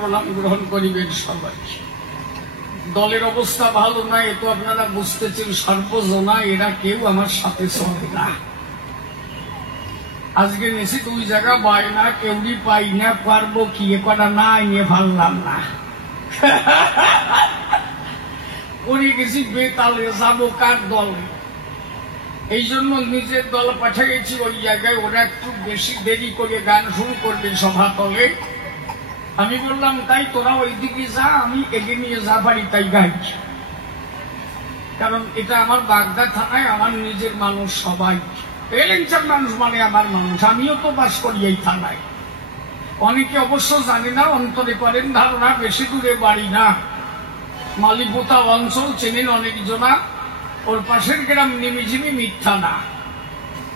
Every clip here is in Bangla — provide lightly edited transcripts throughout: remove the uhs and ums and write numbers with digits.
প্রণাম গ্রহণ করিবেন সবাই। দলের অবস্থা ভালো নয়, এ তো আপনারা বুঝতেছেন সর্বজনা, এরা কেউ আমার সাথে চলে না। আজকে নিয়েছি 2 জায়গা পাই না, কেউই পাই না, পারবো কি এ কটা না নিয়ে ভাবলাম না। পড়ে গেছি বেতালে, যাবো কার দলে। এই জন্য নিজের দল পাঠিয়েছি ওই জায়গায়, ওরা একটু বেশি দেরি করে গান শুরু করবে সভাতলে। আমি বললাম তাই তোরা ওইদিকে যা, আমি এগিয়ে নিয়ে যা পারি তাই গাইছি। কারণ এটা আমার বাগদা থানায় আমার নিজের মানুষ সবাই, এলেনচার মানুষ মানে আমার মানুষ, আমিও তো বাস করি এই থানায়। অনেকে অবশ্য জানে না, অন্তরে করেন ধারণা বেশি দূরে বাড়ি না, মালিপোতা অঞ্চল চেনেন অনেকজনা। ওর পাশের গ্রাম নিমিঝিমি মিথ্যা না,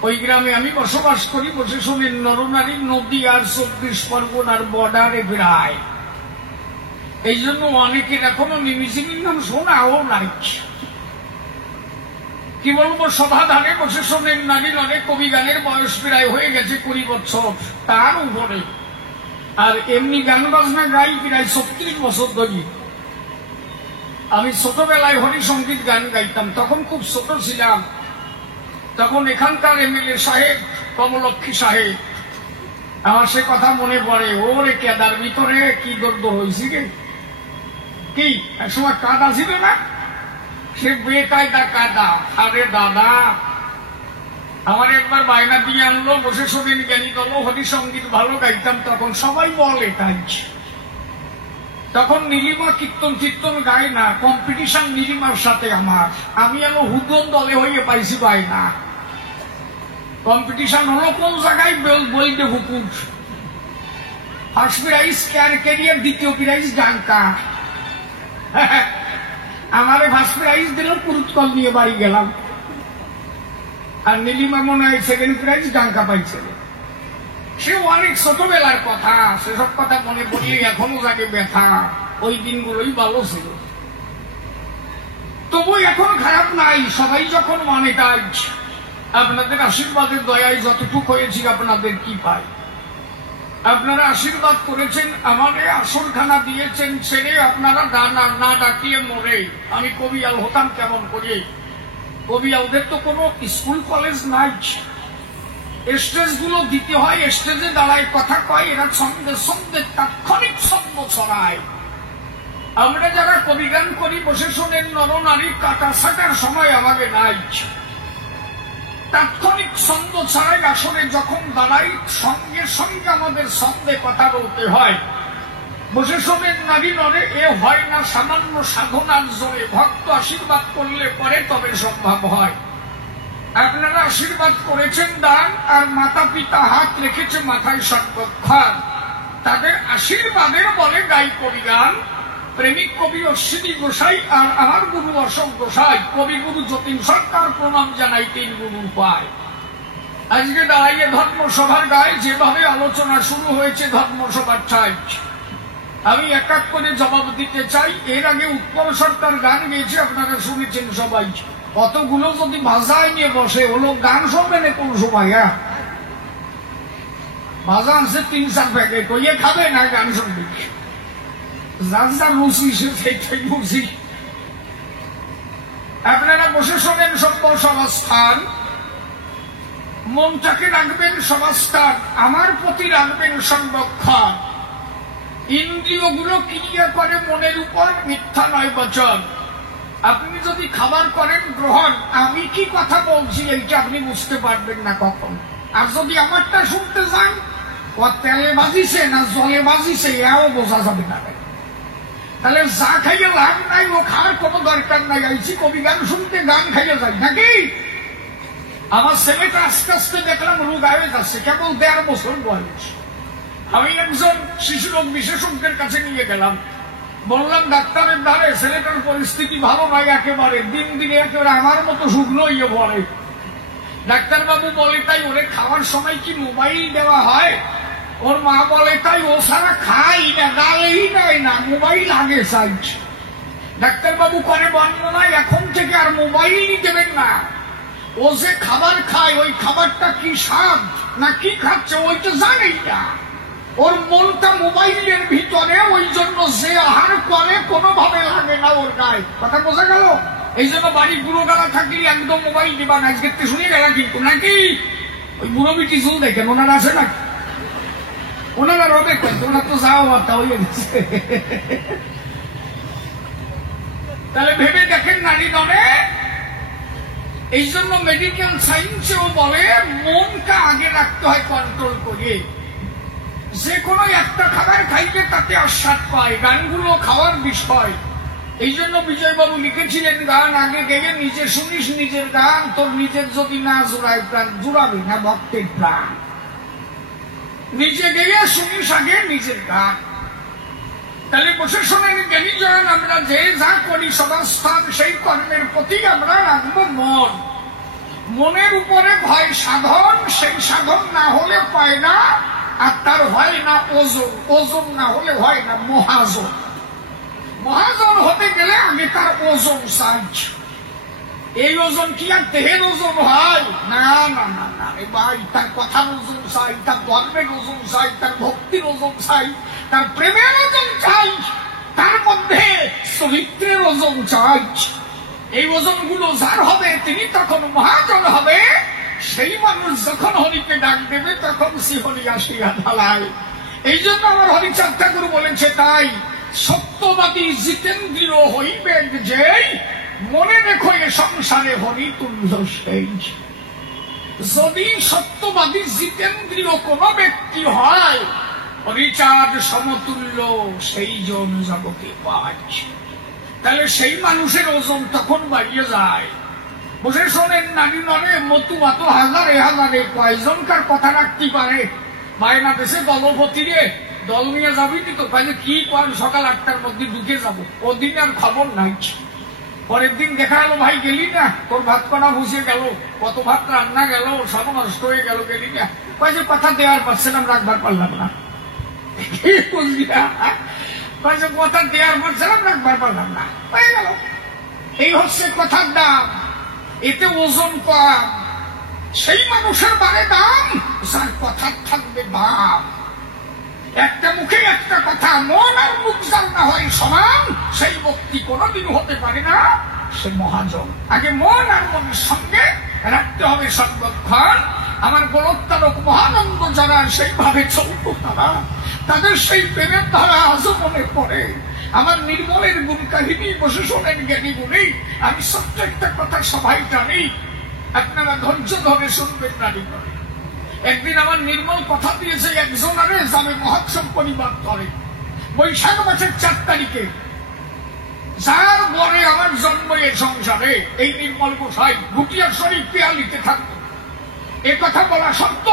ওই গ্রামে আমি বসবাস করি। বসে শোনেন, নরনারী নদী আর 24 পরগনার বর্ডারে প্রায়। এই জন্য অনেকের এখনো নিমিঝিমির নাম শোনাও নাই। কি বলবো, সভাধানে বসে শোনেন নারীর অনেক কবি গানের বয়স প্রায় হয়ে গেছে 20 বছর, তার উপরে। আর এমনি গান বাজনা গাই প্রায় 36 বছর ধরি। আমি ছোটবেলায় হরিসঙ্গীত গান গাইতাম, তখন খুব ছোট ছিলাম। তখন এখানকার এমএলএ সাহেব কমলক্ষী সাহেব, আমার সে কথা মনে পড়ে। ওরে কেদার ভিতরে কি গর্দ হয়েছি রে, কি একসময় কাদা ছিল না, সে বেকায়দা কাদা। আরে দাদা, আমার একবার বায়না দিয়ে আনলো, বসে শোনেন জ্ঞানী দল হরিসঙ্গীত ভালো গাইতাম। তখন সবাই বলে তাই। তখন নীলিমা কীর্তন কীর্তন গায় না, কম্পিটিশন নীলিমার সাথে আমার। আমি আলো হুদন দলে হয়ে পাইছি বায়না। কম্পিটিশন হলো কোন জায়গায়, বলতে হুকুর। ফার্স্ট প্রাইজ ক্যারিয়ার, দ্বিতীয় প্রাইজ ডাঙ্কা। আমারে ফার্স্ট প্রাইজ দিল, পুরস্কার নিয়ে বাড়ি গেলাম। আর নীলিমা মনে হয় সেকেন্ড প্রাইজ ডাঙ্কা পাইছে। সে অনেক ছোটবেলার কথা, সেসব কথা মনে পড়লে এখনো জাগে ব্যথা। ওই দিনগুলোই ভালো ছিল, তবু এখন খারাপ নাই। সবাই যখন মানে তাই আপনাদের আশীর্বাদের দয়ায় যতটুকু হয়েছি আপনাদের কি পাই। আপনারা আশীর্বাদ করেছেন, আমাদের আসনখানা দিয়েছেন ছেড়ে আপনারা না ডাকিয়ে মরে। আমি কবিয়াল হতাম কেমন করে? কবিয়ালদের তো কোনো স্কুল কলেজ নাই, স্টেজ গুলো দিতে হয়, স্টেজে দাঁড়ায় কথা কয়, এরা ছন্দে ছন্দে তাৎক্ষণিক ছন্দ ছড়ায়। আমরা যারা কবি গান করি বসে শোনেন, নরনারী কাটা ছাটার সময় আমাদের নাই। তাৎক্ষণিক ছন্দ ছাড়াই আসলে যখন দাঁড়াই, সঙ্গে সঙ্গে আমাদের ছন্দে কথা বলতে হয়। বসে শোনেন নারী নরে, এ হয় না সামান্য সাধনার জোরে। ভক্ত আশীর্বাদ করলে পরে তবে সম্ভব হয়। আপনারা আশীর্বাদ করেছেন দান, আর মাতা পিতা হাত রেখেছে মাথায় সর্বক্ষণ। তাদের আশীর্বাদের বলে গাই কবি গান। প্রেমিক কবি অশ্বিনী গোসাই আর আমার গুরু অশোক গোসাই, কবিগুরু যতীন সরকার প্রণাম জানাই 3 গুরু পায়। আজকে দাঁড়াইয়ে ধর্মসভার গায়ে যেভাবে আলোচনা শুরু হয়েছে ধর্মসভার ঠাই, আমি এক এক করে জবাব দিতে চাই। এর আগে উৎপল সরকার গান গেয়েছে, আপনারা শুনেছেন সবাই। কতগুলো যদি ভাষায় নিয়ে বসে, হলো গান শুনবে না কোন সময়? ভাষা আছে 3-4 প্যাকেট, ওই খাবে না গান শুনবে। যার যার রুচি সে সেইটাই বুঝি। আপনারা বসে শোনেন সর্বস্থান, মনটাকে রাখবেন সমাস্থান, আমার প্রতি রাখবেন সংরক্ষণ। ইন্দ্রিয়গুলো ক্রিয়া করে মনের উপর, মিথ্যা নয় বচন। আপনি যদি খাবার করেন গ্রহণ, আমি কি কথা বলছি এইটা আপনি বুঝতে পারবেন না কখন। আর যদি আমারটা শুনতে চান, ও তেলে বাজিছে না জলে বাজিছে এও বোঝা যাবে না। তাহলে যা খাইয়ে লাভ নাই, ও খাওয়ার কোনো দরকার নাই। আইছি কবি গান শুনতে, গান খাইয়ে যাই নাকি? আমার ছেলেটা আস্তে আস্তে দেখলাম রোগায় যাচ্ছে, কেবল 1.5 বছর বয়স। আমি একজন শিশু রোগ বিশেষজ্ঞের কাছে নিয়ে গেলাম, বললাম ডাক্তারের দ্বারে ছেলেটার পরিস্থিতি ভালো নয় একেবারে, দিন দিনে একেবারে আমার মতো শুকনো ইয়ে বলে। ডাক্তারবাবু বলে তাই ওরে খাওয়ার সময় কি মোবাইল দেওয়া হয়? ওর মা বলে তাই ও সারা খাই না, গালেই নেয় না, মোবাইল আগে চাইছে। ডাক্তারবাবু করে বর্ণনা, এখন থেকে আর মোবাইলই দেবেন না। ও যে খাবার খায়, ওই খাবারটা কি স্বাদ না কি খাচ্ছে ওইটা জানেই না। ওর মনটা মোবাইলের ভিতরে, ওই জন্য যে আহার করে কোনোভাবে লাগে না ওর গায়ে। কথা বোঝা গেল? এই জন্য বাড়ি বুড়ো গালা থাকলে একদম মোবাইল দিবা না। আজকে শুনে গেলা কিন্তু নাকি ওই বুড়ো বিটি চুল দেখেন, ওনারা আছে না, ওনারা রবে কেন? তোমরা তো যাও বার্তা হয়ে গেছে। তাহলে ভেবে দেখেন নারী দলে। এই জন্য মেডিকেল সায়েন্সেও বলে মনটা আগে রাখতে হয় কন্ট্রোল করে। যে কোনো একটা খাবার খাইলে তাতে আস্বাদ পায়। গানগুলো খাওয়ার বিষয়। এই জন্য বিজয়বাবু লিখেছিলেন, গান আগে গেয়ে নিজে শুনিস নিজের গান, তোর নিজের যদি না জোড়ায় প্রাণ জোড়াবি না ভক্তের প্রাণ। নিজে গেয়ে শুনিস আগে নিজের গান। তাহলে বসে শোনেন জ্ঞানী জন, আমরা যে যা করি সদাস্থান সেই কর্মের প্রতি আমরা রাখবো মন। মনের উপরে হয় সাধন, সেই সাধন না হলে পায় না। আর তার হয় না ওজন, ওজন না হলে হয় না মহাজন। মহাজন হতে গেলে আগে তার ওজন চাই। এই ওজন কি আর দেহের ওজন হয়? না না না না, ভাই তার কথার ওজন চাই, তার ধর্মের ওজন চাই, তার ভক্তির ওজন চাই, তার প্রেমের ওজন চাই, তার মধ্যে চরিত্রের ওজন চাই। এই ওজনগুলো যার হবে তিনি তখন মহাজন হবে। সেই মানুষ যখন হরিকে ডাক দেবে তখন সে হরি আসিয়া ঢালায়। এই জন্য আমার হরিচাঁদ ঠাকুর বলেছে, তাই সত্যবাদী জিতেন্দ্রীয় হইবেন যেই, মনে রেখো এ সংসারে হরি তুল্য সেই। যদি সত্যবাদী জিতেন্দ্রীয় কোন ব্যক্তি হয়, হরিচাঁদ সমতুল্য সেই জন জগতে পায়। তাহলে সেই মানুষের ওজন তখন বাড়িয়ে যায়। বসে শোনেন নারী নরে মতু এত হাজারে হাজারে কয়জনকার কথা রাখতে পারে। বায়না দেশে দলপতি রে, দল নিয়ে যাবি তো কাজে কি করেন, সকাল 8টার মধ্যে ঢুকে যাবো। ওদিন আর খবর নাই। পরের দিন দেখা গেল, ভাই গেলি না, তোর ভাত কটা বসে গেল, কত ভাত রান্না গেল, সব নষ্ট হয়ে গেল, গেলি না। কয়েছে কথা দেওয়ার পারছিলাম, রাখবার পারলাম না। কয়েছে কথা দেওয়ার পারছিলাম, রাখবার পারলাম না, হয়ে গেল। এই হচ্ছে কথার দাম। এতে ওজন কম। সেই মানুষের বারে দাম যার কথার থাকবে দাম। একটা মুখে একটা কথা, মন আর মুখ যার না হয় সমান, সেই ব্যক্তি কোনদিন হতে পারে না সে মহাজন। আগে মন আর মনের সঙ্গে রাখতে হবে সংরক্ষণ। আমার গোলকতারক মহানন্দ যারা সেইভাবে চলত, তাদের সেই প্রেমের ধারা আজও মনে পড়ে। আমার নির্মলের গুণ কাহিনী বসে শোনেন জ্ঞানী গুণী। আমি সত্য একটা কথা সবাই জানি, আপনারা ধৈর্য ধরে শুনবেন নারী করে। একদিন আমার নির্মল কথা দিয়েছে একজন আরে যাবে মহোৎসব পরিবার করে বৈশাখ মাসের 4 তারিখে। যার পরে আমার জন্ম এ সংসারে এই নির্মল গোসাই গুটিয়ার শরীফ পেয়ালিতে থাকত। এ কথা বলা সত্য,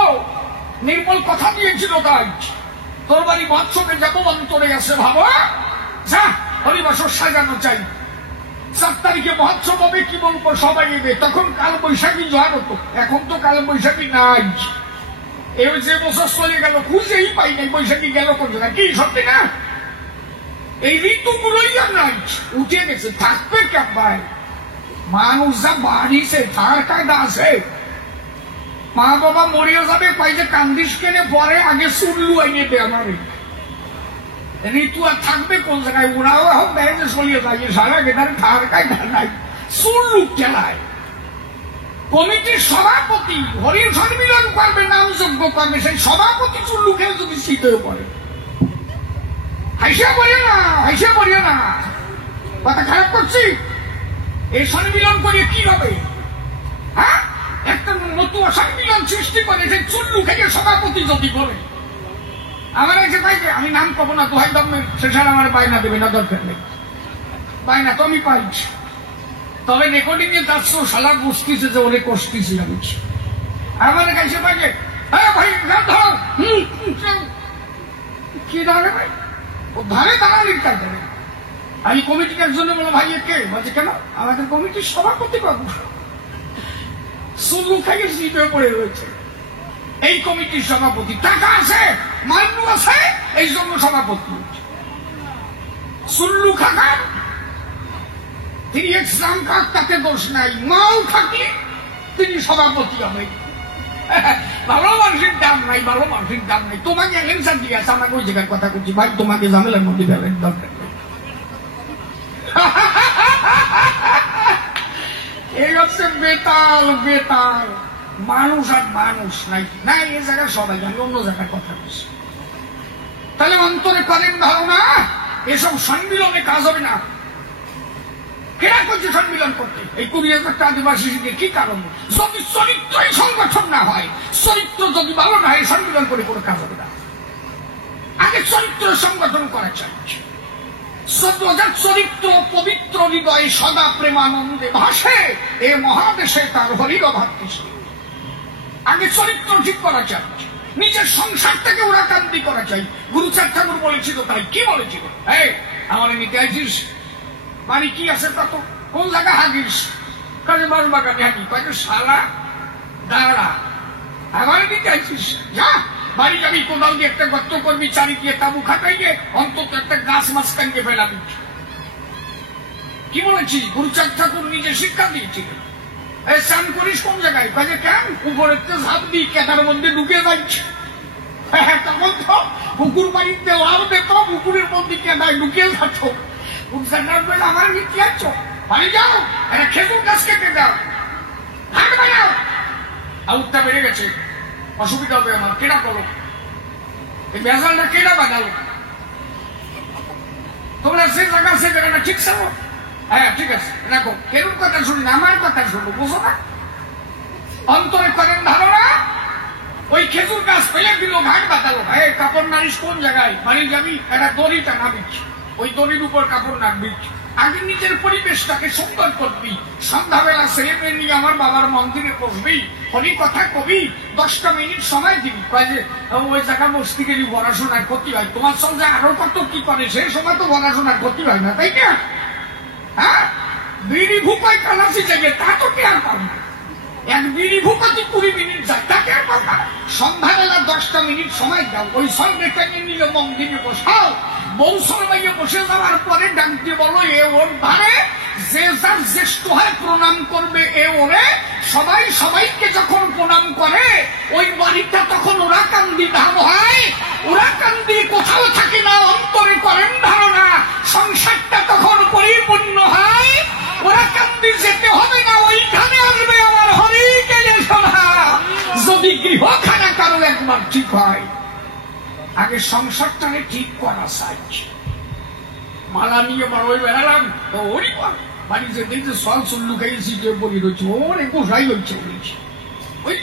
নির্মল কথা দিয়েছিল। তাই তোর বাড়ি মহোৎসবে যাবো, অন্তরে আছে ভাবো, যা হরিবাসর সাজানো চাই। 4 তারিখে মহোৎসব হবে, কি বলবো সবাই এবে। তখন কাল বৈশাখী ঝড় হতো, এখন তো কাল বৈশাখী নাই। এই যে বছর চলে গেল, খুঁজেই পাই নাই বৈশাখী গেল কোথায়। কি সত্যি না? এই ঋতুগুলোই আর নাই, উঠে গেছে। থাকবে কেমন? মানুষ যা বাড়িছে তার কায়দা আছে। মা বাবা মরিয়া যাবে, পাই যে কান্দিস কেনে পরে আগে চুল্লু আইনে দে আমার। ঋতু আর থাকবে কোন জায়গায়? ওরাও এখন দেয় যে চলিয়ে যায়, সারা গেটার খাওয়ার কায়দা নাই, চুল্লু খেলায়। কমিটির সভাপতি হরির সম্মিলন করবে, নামযোগ্য করবে, সেই সভাপতি চুল্লু খেয়ে যদি শীত হয়ে পড়ে, হাইসা পড়িও না, হাইসা পড়িও না, কথা খারাপ করছি। এই সম্মিলন করে কি হবে? হ্যাঁ, একটা নতুন সম্মিলন সৃষ্টি করে সেই চুল্লু খেয়ে সভাপতি যদি করে। আমার এসে পাইছে, আমি নাম পাবো না, দোহাই দমের, সেখানে আমার বায়না দেবে না, দরকার নেই। বায়না তো আমি পাইছি, তবে রেকর্ডিং এ যাচ্ছ সালা বসতেছে যে অনেক কষ্টিছি আমি। আমার কাছে পাইছে, হ্যাঁ ভাই ধর, কি দাঁড়াবে ভাই? ও ধারে দাঁড়ালির কাজ দেবে। আমি কমিটির একজনে বলো, ভাই কে? বলছে কেন? আমাদের কমিটির সভাপতি বাবু সুলু খাইয়ে জিপে পড়ে রয়েছে। এই কমিটির সভাপতি, টাকা আছে, মাইনু আছে, এই জন্য সভাপতি। সুল্লু খাকার তিনি এক্সাম কাক, তাতে দোষ নাই। মাও থাকলে তিনি সভাপতি হবে। ভালো মানুষের দাম নাই, ভালো মানুষের দাম নাই। তোমাকে এলেন্সার দিয়ে আছে, আমাকে ওই জায়গার কথা করছি, ভাই তোমাকে ঝামেলার মধ্যে ফেলেন দরকার নেই। এই হচ্ছে বেতাল বেতাল মানুষ, আর মানুষ নাই না এই জায়গায় সবাই জানি, অন্য জায়গার কথা বলছি। তাহলে অন্তরে করেন ধারণা এসব সম্মিলনে কাজ হবে না। কেনা করছে সম্মিলন করতে এই 20,000টা আদিবাসী শিখে কি কারণ? যদি চরিত্রই সংগঠন না হয়, চরিত্র যদি ভালো না হয়, সম্মিলন করে কোনো কাজ হবে না। আগে চরিত্র সংগঠন করা চাই। চরিত্র পবিত্র হৃদয় সদা প্রেমানন্দে ভাসে, এ মহাদেশে তার হরির অভাব কৃষ্ণ। আগে চরিত্র ঠিক করা চাই, নিজের সংসারটাকে উড়াকান্দি করা চাই। গুরুচাঁদ ঠাকুর বলেছিল তাই। কি বলেছিল? এই আমার নিতে আইছিস, বাড়ি কি আছে কত, কোন জায়গা হাগিস? কাজে বাস বাগানে হাগি। কয়েক শালা দাঁড়া, আমার নিতে আইছিস, যা বাড়ি যাবি, কোদাল দিয়ে একটা গর্ত করবি, চারি দিয়ে তাবু খাটাইয়ে অন্তত একটা গাছ মাঝখানকে ফেলাবি। কি বলেছি? গুরুচাঁদ ঠাকুর নিজে শিক্ষা দিয়েছিলেন। স্নান করিস কোন জায়গায়? কাজে কেন উপরের ঝাঁপ দিই, কেটার মধ্যে ঢুকে যাচ্ছে। তখন তো পুকুর বাড়িতে লাভ দেখত, পুকুরের মধ্যে কেদায় ঢুকে যাচ্ছ। আমার মিথ্যে যাচ্ছ, বাড়ি যাও, একটা খেজুর গাছ কেটে দাও, হাট বানাও। আউটটা বেড়ে গেছে, অসুবিধা হবে আমার। কেনা করো এই বেজালটা, কেনা বানালো। তোমরা সে জায়গা ঠিক চাও? হ্যাঁ ঠিক আছে, দেখো কেরুর কথা শুনি না, আমার কথা শুনো, বুঝো না? অন্তরে করেন ধারণা ওই খেজুর গাছ ফেলে দিল, ঘাট বাঁধালো। কাপড় নাড়িস কোন জায়গায়? বাড়ি যাবি, একটা দড়ি টানাবি, ওই দড়ির উপর কাপড় নাড়বি। আগে নিজের পরিবেশটাকে সুন্দর করবি। সন্ধ্যাবেলা ছেলে মেয়ে নিয়ে আমার বাবার মন্দিরে বসবি, হরি কথা কবি, 10টা মিনিট সময় দিবি। যে ওই জায়গা মস্তি গেলি পড়াশোনার ক্ষতি হয়, তোমার সঙ্গে আরো কত কি করে, সেই সময় তো পড়াশোনার ক্ষতি হয় না, তাই না? হ্যাঁ, বিড়ি ভুকায় কালাসি জায়গা, তা তো কে আর পাব না। এক বিড়ি ভুকাতে 20 মিনিট যায়, তা কে আর পাব না। সন্ধ্যাবেলা 10টা মিনিট সময় দাও, ওই সঙ্গে টেনে নিলে মন্দিরে বসাও। বউ সবাইকে বসে যাওয়ার পরে ডাক দিয়ে বলো, এ ওর ধারে, যে যার জ্যেষ্ঠ হয় প্রণাম করবে এ ওরে। সবাই সবাইকে যখন প্রণাম করে, ওই বাড়িটা তখন ওরা কান্দি ধাম হয়। ওরা কান্দি কোথাও থাকে না, অন্তরে করেন ধারণা, সংসারটা তখন পরিপূর্ণ হয়। ওরা কান্দি যেতে হবে না, ওইখানে আসবে আমার হরি কেনে সভা। যদি গৃহখানা কারো একবার ঠিক হয়, আগে সংসারটাকে ঠিক করা চাই। মালা নিয়ে বাড়ি বেড়ালাম, ওরই বাড়ি যেতে যে সল চুল্লু খাইয়েছি, যে বলি রয়েছে ওর 21 হয়েছে বলেছি। ওই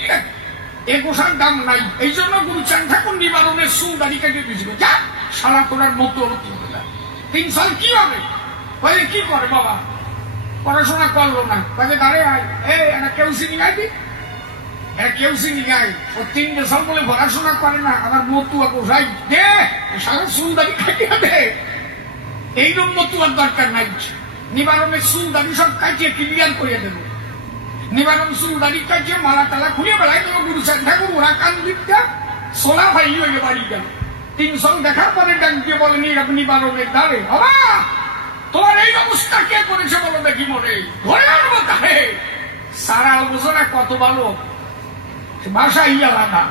একুশার দাম নাই, এই জন্য গুরুচাঁদ ঠাকুর নিবারণের সুদারি কেটে দিয়েছিল। যা সারা তোলার মতো 3 সাল কি হবে? বলে কি করে বাবা, পড়াশোনা করলো না। কাজে দাঁড়ে আয়, একটা কেউ চিনি গাইবি, কেউ চিনি গাই। ও 3 সাল বলে পড়াশোনা করে না, আমার মতুয়া কোথায় দে, সারা সুদারি কাটিয়ে দে। এইরকম মতুয়ার দরকার নাই। নিবারণের সুদারি সব কাটিয়ে ক্লিয়ার করিয়ে দেবো। নিবারণ সুদারি কাটিয়ে মালা টালা খুলে বেড়াই দেবো। গুরুচাঁদ ঠাকুর ওরা কান দিকটা সোলা ভাই হয়ে বাড়ি গেল। 3 সাল দেখার পরে ডাক দিয়ে বলেন, নিবারণের দ্বারে, বাবা তোমার এই অবস্থা কে করেছে বলো দেখি, মনে ধরে আনবো তাহে। সারা আলোচনা কত ভালো, ভাষা আলাদা।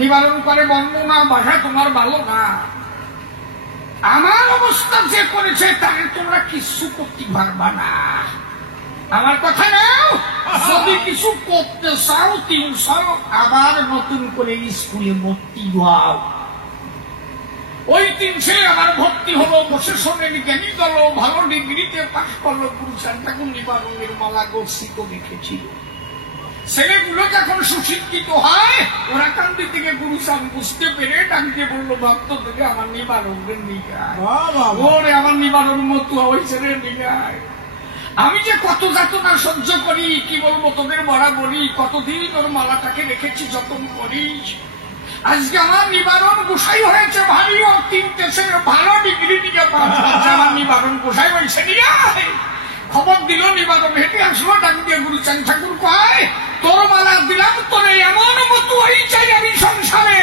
নিবারণ করে বর্ণনা, ভাষা তোমার ভালো না। আমার অবস্থা যে করেছে তাকে তোমরা কিছু করতে পারবা না। আমার কথা নাও, যদি কিছু করতে চাও 3 সাল আবার নতুন করে স্কুলে ভর্তি হও। ওই 3 ছেলে আবার ভর্তি হলো, বসে শোনেন জ্ঞানী দল, ভালো ডিগ্রিতে পাশ করলো। গুরুচাঁদ ঠাকুর নিবারণের মালা গর্ষিত রেখেছিল। ছেলেগুলো যখন সুশিক্ষিত হয়, ওরা কান্দি থেকে গুরুচাঁদ বুঝতে পেরে ডাক দিয়ে বললো, ভক্ত থেকে আমার নিবারণের নিগায়, ওরে আমার নিবারণ মতো ওই ছেলে নিগায়। আমি যে কত যাতনা সহ্য করি, কি বলবো তোদের বরাবরই, কতদিন তোর মালাটাকে রেখেছি যতন করিস। আজকে আমার নিবারণ গোসাই হয়েছে, ভারী 3 দেশের ভালো ডিগ্রি নিয়ে পাস করছে। আমার নিবারণ গোসাই হয়েছে, নিয়ে খবর দিল। নিবারণ হেঁটে আসলো, ডাক দিয়ে গুরুচাঁদ ঠাকুর কয়, তোর মালা দিলাম, তোর এমন মতো হই চাই আমি সংসারে,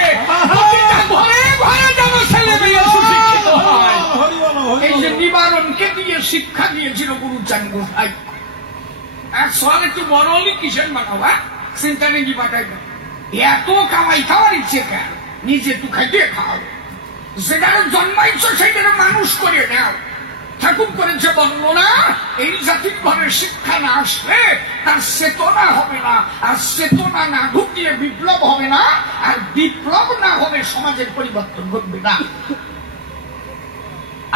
ঘরে ঘরে যেন ছেলে মেয়ে সুশিক্ষিত হয়। এই যে নিবারণকে দিয়ে শিক্ষা দিয়েছিল গুরুচাঁদ গোসাই। এক সওয়াল একটু বড় হলি কিসের বানাও, চিন্তা নেই পাঠাই না। এত কামাই খাওয়ার ইচ্ছে কেন? নিজে একটু খাইতে খাও, যেটার জন্মাইছ সেইটার মানুষ করে নাও। ঠাকুর করেছে বর্ণনা, এই জাতির ঘরের শিক্ষা না আসলে তার চেতনা হবে না, আর চেতনা না ঢুকলে বিপ্লব হবে না, আর বিপ্লব না হলে সমাজের পরিবর্তন ঘটবে না।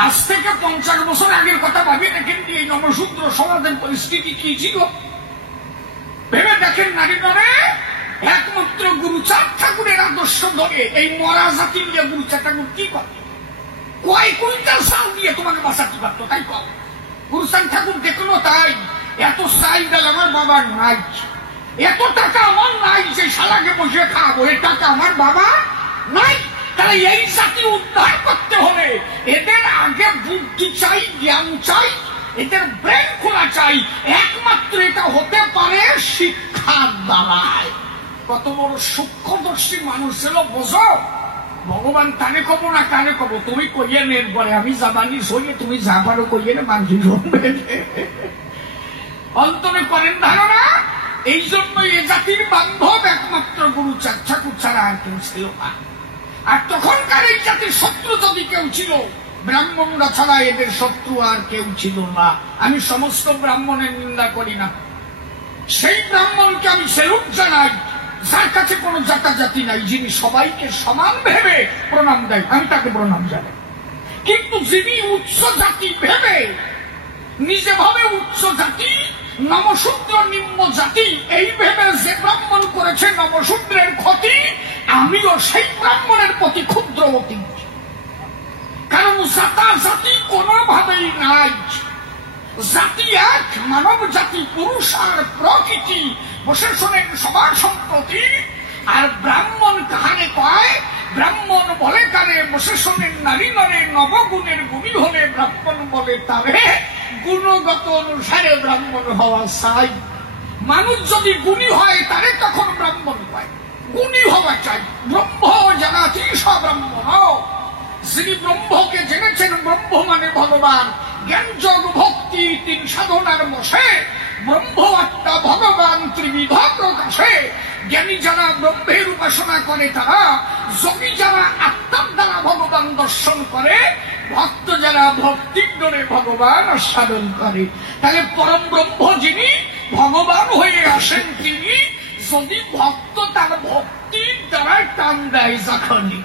আজ থেকে 50 বছর আগের কথা ভাবি দেখেন, এই নবশূদ্র সমাজের পরিস্থিতি কি ছিল ভেবে দেখেন। নারী ধরে একমাত্র গুরুচাঁদ ঠাকুরের আদর্শ ধরে এই মরা জাতি নিয়ে গুরুচাঁদ ঠাকুর কি করে? কয় কুইন্টাল চাল দিয়ে তোমাকে বাঁচাতে পারতো, তাই কর। গুরুচাঁদ ঠাকুর দেখলো তাই, এত চাইডাল আমার বাবার নাই, এত টাকা আমার নাই যে শালাকে বসে খাবো, এ টাকা আমার বাবা নাই। তাহলে এই জাতি উদ্ধার করতে হলে এদের আগে বুদ্ধি চাই, জ্ঞান চাই, এদের ব্রেন খোলা চাই। একমাত্র এটা হতে পারে শিক্ষার দ্বারায়। কত বড় সূক্ষ্মদর্শী মানুষ ছিল বোঝো। ভগবান কানে কব না কানে কব, তুমি কইয়ে নেন পরে আমি জাবানি সইয়ে, তুমি যা পারো কইয়ে নে, মানুষ শুনবে। অন্তরে করেন ধারণা। এই জন্য এ জাতির বান্ধব একমাত্র গুরুচাঁদ ঠাকুর ছাড়া আর কেউ ছিল না। আর তখনকার এই জাতির শত্রু যদি কেউ ছিল, ব্রাহ্মণরা ছাড়া এদের শত্রু আর কেউ ছিল না। আমি সমস্ত ব্রাহ্মণের নিন্দা করি না, সেই ব্রাহ্মণকে আমি সেলুট জানাই যার কাছে কোন জাতাজাতি নাই, যিনি সবাইকে সমান ভেবে প্রণাম দেয়, আমি তাকে প্রণাম জানাই। কিন্তু যিনি উচ্চ জাতি ভেবে, নিজে ভাবে উচ্চ জাতি, নমশূদ্র নিম্ন জাতি, এই ভেবে যে ব্রাহ্মণ করেছে নমশূদ্রের ক্ষতি, আমিও সেই ব্রাহ্মণের প্রতি ক্ষুদ্র অতি। কারণ জাতি কোনোভাবেই নাই। জাতি এক, মানব জাতি, পুরুষ আর প্রকৃতি, বসে শোনেন সবার সম্প্রতি। আর ব্রাহ্মণ কাহারে কয়, ব্রাহ্মণ বলে কারে, বসে শোনেন নারী নরে, নবগুণের গুণী হলে ব্রাহ্মণ বলে তারে, গুণগত অনুসারে ব্রাহ্মণ হওয়া চাই। মানুষ যদি গুণী হয় তারে তখন ব্রাহ্মণ হয়, গুণী হওয়া চাই। ব্রহ্ম জানাতি সব্রাহ্মণ। যিনি ব্রহ্মকে জেনেছেন, ব্রহ্ম মানে ভগবান, জ্ঞান যোগ ভক্তি 3 সাধনার বসে, ব্রহ্ম আত্মা ভগবান ত্রিবিধ প্রকাশে। জ্ঞানী যারা ব্রহ্মের উপাসনা করে তারা, যোগী যারা আত্মার দ্বারা ভগবান দর্শন করে, ভক্ত যারা ভক্তির দ্বারা ভগবান সাধন করে। তাহলে পরম ব্রহ্ম যিনি ভগবান হয়ে আসেন তিনি, যদি ভক্ত তার ভক্তির দ্বারা টান দেয় যখনই,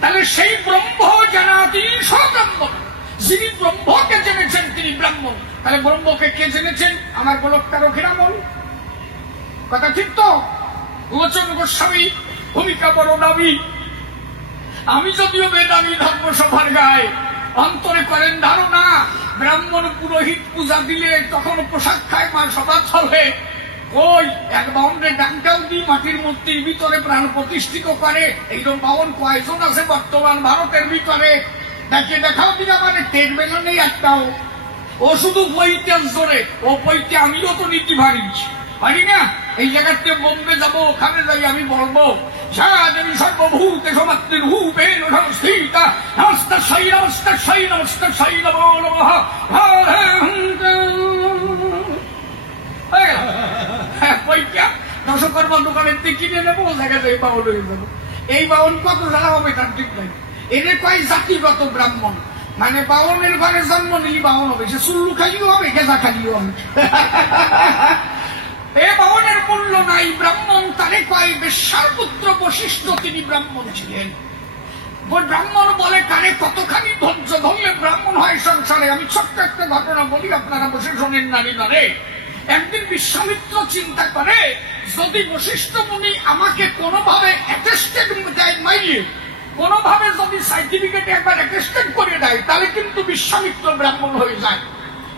তাহলে সেই ব্রহ্ম জানাতি সব্রাহ্মণ। যিনি ব্রহ্মকে জেনেছেন তিনি ব্রাহ্মণ। তাহলে ব্রহ্মকে কে জেনেছেন? আমার গোলকটা রক্ষিরামন। কথা ঠিক তো? লোচন গোস্বামী ভূমিকা বড় দাবি। আমি যদিও বেদামি ধর্মসভার গায়ে, অন্তরে করেন ধারণা ব্রাহ্মণ পুরোহিত পূজা দিলে তখন পোশাক খায়, মা সভা চলে। ওই এক বাউন্ডে ডাঙ্কাও দিয়ে মাটির মূর্তির ভিতরে প্রাণ প্রতিষ্ঠিত করে। এইরকম বাউন কয়জন আছে বর্তমান ভারতের ভিতরে? দেখে দেখাও দিনা, মানে দেখবে না নেই একটাও। ও শুধু বইতে জোরে, ও বইতে আমিও তো নীতি পারি না। এই জায়গাতে বোম্বে যাবো, ওখানে যাই আমি বলবো সারাদিন সর্বভূতে সমাত্রির ভূপেন সংস্থিতা নমস্কার সাই নমস্কার সাই নমস্কার সাই নমো নমঃ। দশকর্ম দোকানের দিকে কিনে নেবো, দেখা যায় বাউল হয়ে যাবো। এই বাউল কত জানা হবে তার ঠিক নাই। এদের কয় জাতিগত ব্রাহ্মণ, মানে বাউনের ঘরে জন্ম নিলি বাউন হবে, সে চুল্লু খালিও হবে, গেজা খালিও হবে। এ বাউনের মূল্য নাই। ব্রাহ্মণ তারে কয় বেশ্যার পুত্র বশিষ্ঠ, তিনি ব্রাহ্মণ ছিলেন। ব্রাহ্মণ বলে কারে, কতখানি ধৈর্য ধরলে ব্রাহ্মণ হয় সংসারে। আমি ছোট্ট একটা ঘটনা বলি, আপনারা বসে শোনেন নারী নারে। একদিন বিশ্বামিত্র চিন্তা করে, যদি বশিষ্ঠ মুনি আমাকে কোনোভাবে অ্যাটেস্টেড দেয়, মাইয়ে কোনোভাবে যদি সার্টিফিকেট একবার অ্যাটেস্টেড করে দেয়, তাহলে কিন্তু বিশ্বামিত্র ব্রাহ্মণ হয়ে যায়।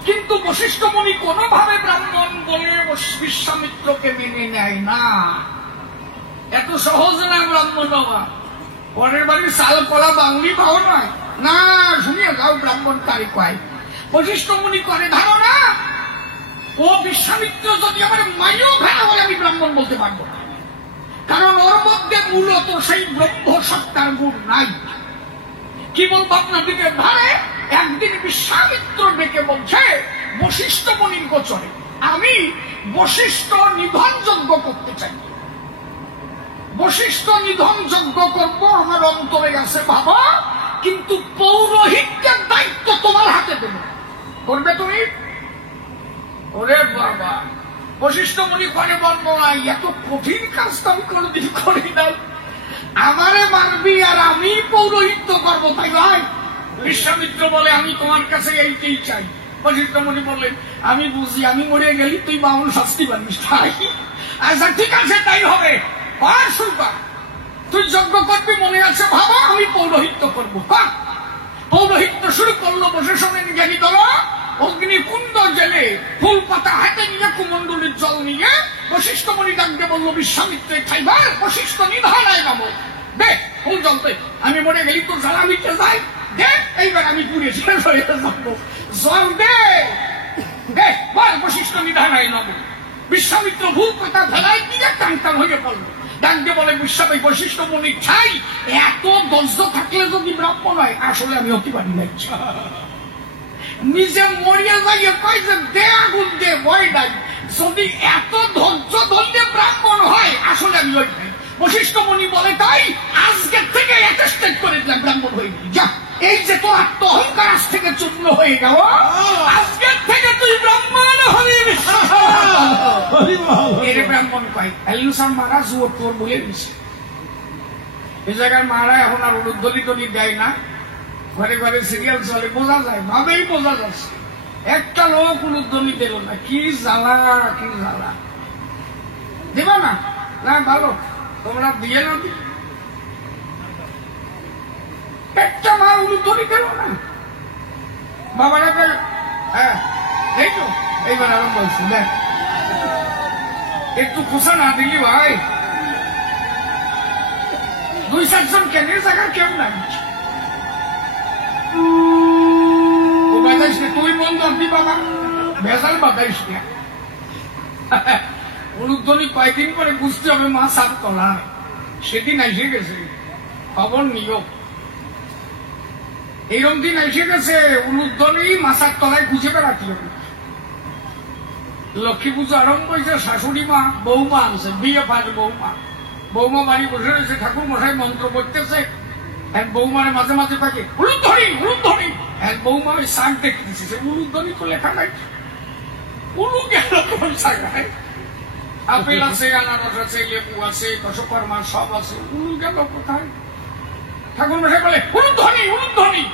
কিন্তু বশিষ্ঠ মুনি কোনোভাবে ব্রাহ্মণ বলে বিশ্বামিত্রকে মেনে নেয় না। এত সহজ না ব্রাহ্মণ হওয়া। পরের বাড়ির চাল কলা বাঙালি পাও নয় না, শুনিয়ে যাও ব্রাহ্মণ কারে কয়। বশিষ্ঠ মুনি করে ধারণা, ও বিশ্বামিত্র যদি আমার মাইও ফেলা বলে আমি ব্রাহ্মণ বলতে পারবো না, কারণ ওর মধ্যে মূলত সেই ব্রহ্ম সত্তার গুণ নাই। কি বলবো আপনাদেরকে? ধারে একদিন বিশ্বামিত্র ডেকে বলছে বশিষ্ঠ মুনির গোচরে আমি বশিষ্ঠ নিধন যজ্ঞ করতে চাই। বশিষ্ঠ নিধন যজ্ঞ করব আমার অন্তরে আছে বাবা, কিন্তু পৌরোহিত্যের দায়িত্ব তোমার হাতে দেব, করবে তুমি? ওরে বাবা, বশিষ্ঠ মুনি করে বলবো না, এত কঠিন কাজ তো আমি কোনোদিন করি নাই, আমারে মারবি আর আমি পৌরোহিত্য করবো, তাই ভাই? বিশ্বামিত্র বলে আমি তোমার কাছে এইটাই চাই। বশিষ্ঠ মুনি বললেন আমি বুঝি, আমি মরে গেলি তুই বামুন শাস্তি পাবি, তাই? আচ্ছা ঠিক আছে, তাই হবে। তুই যজ্ঞ করবি মনে আছে ভাবা, আমি পৌরোহিত্য করবো। পৌরোহিত্য শুরু করলো বশিষ্ঠের জ্ঞানী দল, অগ্নিকুণ্ড জেলে ফুল পাতা হাতে নিয়ে কুমণ্ডলীর জল নিয়ে বশিষ্ঠ মুনি ডাকতে বললো বিশ্বামিত্রে খাইবার বশিষ্ঠ নিধানায় নাম দে, ফুল জল দে, আমি মরে গেলি তোর জ্বালা মিটে যাই, দে এইবার আমি পুড়ে শেষ হয়ে যাবো, জল দে দে, বল বশিষ্ঠ নিধানায় নাম। বিশ্বামিত্র ফুল পাতা ফেলায় দিয়ে টান টান হয়ে পড়লো, ডাকতে বলে বিশ্বামিত্র বশিষ্ঠ মুনি ছাই, এত ধৈর্য থাকলে যদি ব্রাহ্মণ হয়, আসলে আমি অতি পারি নাই, নিজে মরিয়া যাইয়ে কয় যে দে আগুন দে, ভয় নাই, যদি এত ধৈর্য ধরলে ব্রাহ্মণ হয়, আসলে আমি ওই নাই। বশিষ্ঠ মুনি বলে তাই আজকের থেকে অ্যাটেস্টেড করে দিলাম ব্রাহ্মণ হয়ে গেলি, যা, এই যে তোর আত্ম অহংকার আজ থেকে চূর্ণ হয়ে গেল, আজকের থেকে তুই ব্রাহ্মণ হবি। এর ব্রাহ্মণ কয় এলিউসার মারা জুয়োর তোর বলে দিছে, এই জায়গায় মারা এখন আর উদ্দলি টলি দেয় না, ঘরে ঘরে সিরিয়াল চলে, বোঝা যায়, ভাবেই বোঝা যাচ্ছে, একটা লোক উলুধ্বনি দিল না, কি জ্বালা কি জ্বালা। দেবা না? না ভালো, তোমরা দিয়ে না, একটা মা উলুধ্বনি দিল না, বাবারা হ্যাঁ এই তো এইবার আরম্ভ হয়েছে, দেখ একটু খোসা না দিলি ভাই, 2-4 জন কেন্দ্রের জায়গা কেউ নাই, তুই বন্ধ দি বাবা, ভেজাল বাদাইস না। উলুধ্বনি কয়েকদিন পরে বুঝতে হবে মা সাত তলা, সেদিন এসে গেছে, খবর নিও এইরকম দিন এসে গেছে, উলুধ্বনি মাসার তলায় খুঁজে বেড়াতে হবে। লক্ষ্মী পুজো আরম্ভ হয়েছে, শাশুড়ি মা বৌমা আনছে, বিয়ে পাঁচ বৌমা, বৌমা বাড়ি বসে রয়েছে, ঠাকুর মশাই মন্ত্র পড়তেছে, এক বৌমারে মাঝে মাঝে পাকে উলুধ্বনি উলুধ্বনি, এক বৌমা ওই শাক দেখতেছে, সে উলুধ্বনি তো লেখা নাই, উলু গেল কোন জায়গায়, আপেল আছে, আনারস আছে, লেবু আছে, দশকর্মা সব আছে, উলু গেল কোথায়? ঠাকুর মশাই বলে উলুধ্বনি উলুধ্বনি,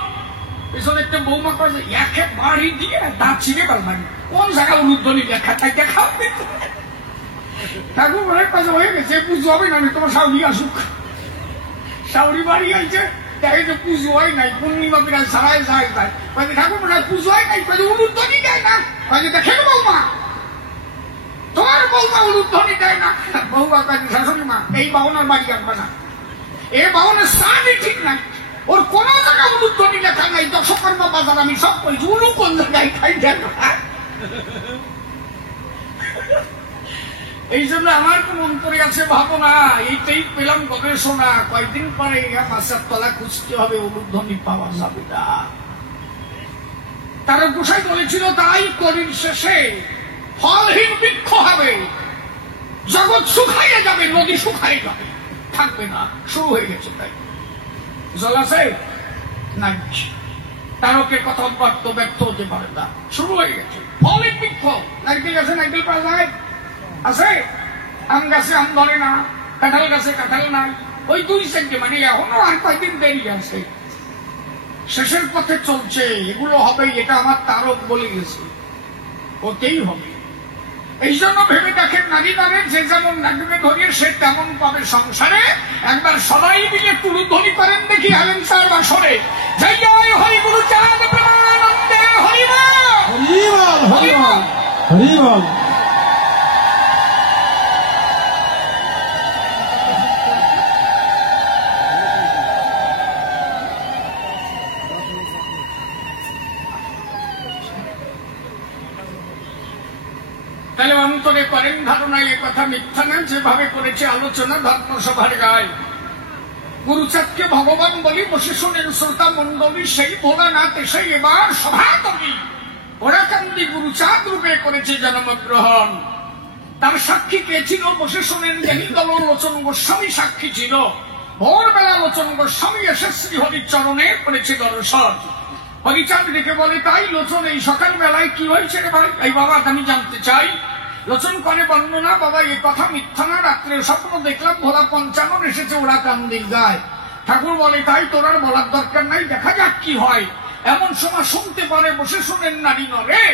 পেছনে একটা বৌমা করে একে বাড়ি দিয়ে দাঁত ছিঁড়ে পারবানি, কোন জায়গায় উলুধ্বনি লেখা তাই দেখাও। ঠাকুর মশাই কাছে হয়ে গেছে, পুজো হবে না, তোমার শাউরি আসুক, শাউরি বাড়ি আইছে, দেখে যে পুজো হয় নাই, পূর্ণিমা বিরাজ সারায় যায় যায়, ঠাকুর মশাই পুজো হয় নাই, উলুধ্বনি দেয় না, দেখেন বৌমা তোমার বৌমা উলুধ্বনি দেয় না, বৌমা কাজে শাশুড়ি মা এই বাউনার বাড়ি আসবে না, এ বাউনের স্থানই ঠিক নাই, ওর কোন জায়গায় উলুধ্বনি লেখা নাই, দশকর্মা বাজার আমি সব করেছি, উলু কোন জায়গায় খাই দেন। এই জন্য আমার কোন অন্তরে আছে ভাবনা, এইটাই পেলাম গবেষণা, কয়েকদিন পরে মাছের তলা খুঁজতে হবে, উলুধ্বনি পাওয়া যাবে না। তারা গোসাই বলেছিল তাই করির শেষে ফলহীন বৃক্ষ হবে, জগৎ শুকাইয়ে যাবে, নদী শুকাই যাবে, থাকবে না, শুরু হয়ে গেছে। তাই জল আছে নাই, তারকে কথা বার্ত ব্যর্থ হতে পারে না, শুরু হয়ে গেছে। ফলহীন বৃক্ষ, নারকেল গাছে নারকেল পাওয়া যায় আছে, আম গাছে আম ধরে না, কাঁঠাল গাছে কাঁঠাল নাই, ওই 2 মানে এখনো আর কয়েকদিন দেরি আছে, শেষের পথে চলছে, এগুলো হবে, এটা আমার তারক বলে গেছে, ওতেই হবে। এই জন্য ভেবে দেখেন নারী নামে যে যেমন নাগবে ধরিয়ে সে তেমন পাবে সংসারে। একবার সবাই মিলে তুলুধ্বনি করেন দেখি হেলেন স্যার বাসরে, জয় জয় হরি গুরু চাঁদ প্রেমানন্দে হরি বল হরি বল হরি বল। তাহলে অন্তরে করেন ধারণা, এ কথা মিথ্যা না, যেভাবে করেছে আলোচনা ধর্মসভার গায়। গুরুচাঁদকে ভগবান বলি, বসে শোনেন শ্রোতা মন্ডলী, সেই ভোলানাথ এসে এবার সভা করি ওরা কান্দি গুরুচাঁদ রূপে করেছে জন্মগ্রহণ। তার সাক্ষী কে ছিল? বসে শোনেন, জ্ঞানী দল লোচন গোস্বামী সাক্ষী ছিল। ভোরবেলা লোচন গোস্বামী এসে শ্রী হরির চরণে করেছে দর্শন। হরিচাঁদ ডেকে বলে, তাই লোচন এই সকাল বেলায় কি হয়েছে রে ভাই? এই বাবা আমি জানতে চাই। লোচন করে বর্ণনা, বাবা এই কথা মিথ্যা না, রাত্রে স্বপ্ন দেখলাম ভোলা 55 এসেছে, ওরা কান্দির গায়। ঠাকুর বলে, তাই তোর আর বলার দরকার নাই, দেখা যাক কি হয়। এমন সময় শুনতে পারে, বসে শোনেন নারী নরে,